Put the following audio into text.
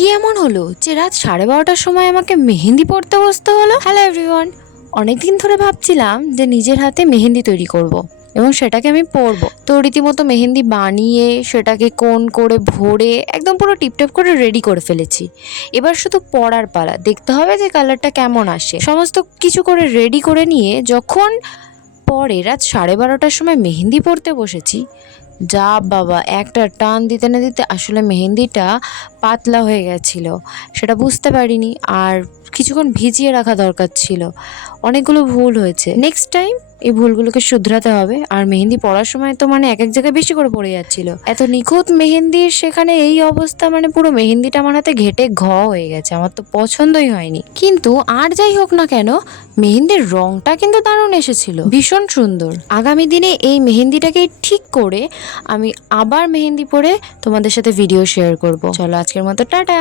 কি এমন হলো যে রাত 12:30টার সময় আমাকে মেহেন্দি পড়তে বসতে হলো? হ্যালো এভরিওয়ান, অনেকদিন ধরে ভাবছিলাম যে নিজের হাতে মেহেন্দি তৈরি করব এবং সেটাকে আমি পরবো। তো রীতিমতো মেহেন্দি বানিয়ে সেটাকে কোন করে ভরে একদম পুরো টিপটপ করে রেডি করে ফেলেছি। এবার শুধু পরার পালা, দেখতে হবে যে কালারটা কেমন আসে। সমস্ত কিছু করে রেডি করে নিয়ে যখন পরে রাত 12:30টার সময় মেহেন্দি পড়তে বসেছি, যা বাবা, একটা টান দিতে না দিতে আসলে মেহেন্দিটা পাতলা হয়ে গেছিল, সেটা বুঝতে পারিনি। আর কিছুক্ষণ ভিজিয়ে রাখা দরকার ছিল। অনেকগুলো ভুল হয়েছে, নেক্সট টাইম এই ভুলগুলোকে শুধরাতে হবে। আর মেহেন্দি পড়ার সময় তো মানে এক এক জায়গায় বেশি করে পড়ে যাচ্ছিল। এত নিখুঁত মেহেন্দির সেখানে এই অবস্থা, মানে পুরো মেহেন্দিটা আমার হাতে ঘেটে হয়ে গেছে। আমার তো পছন্দই হয়নি। কিন্তু আর যাই হোক না কেন, মেহেন্দির রংটা কিন্তু দারুণ এসেছিল, ভীষণ সুন্দর। আগামী দিনে এই মেহেন্দিটাকে ঠিক করে আমি আবার মেহেন্দি পরে তোমাদের সাথে ভিডিও শেয়ার করব। চলো আজকের মতো টাটা।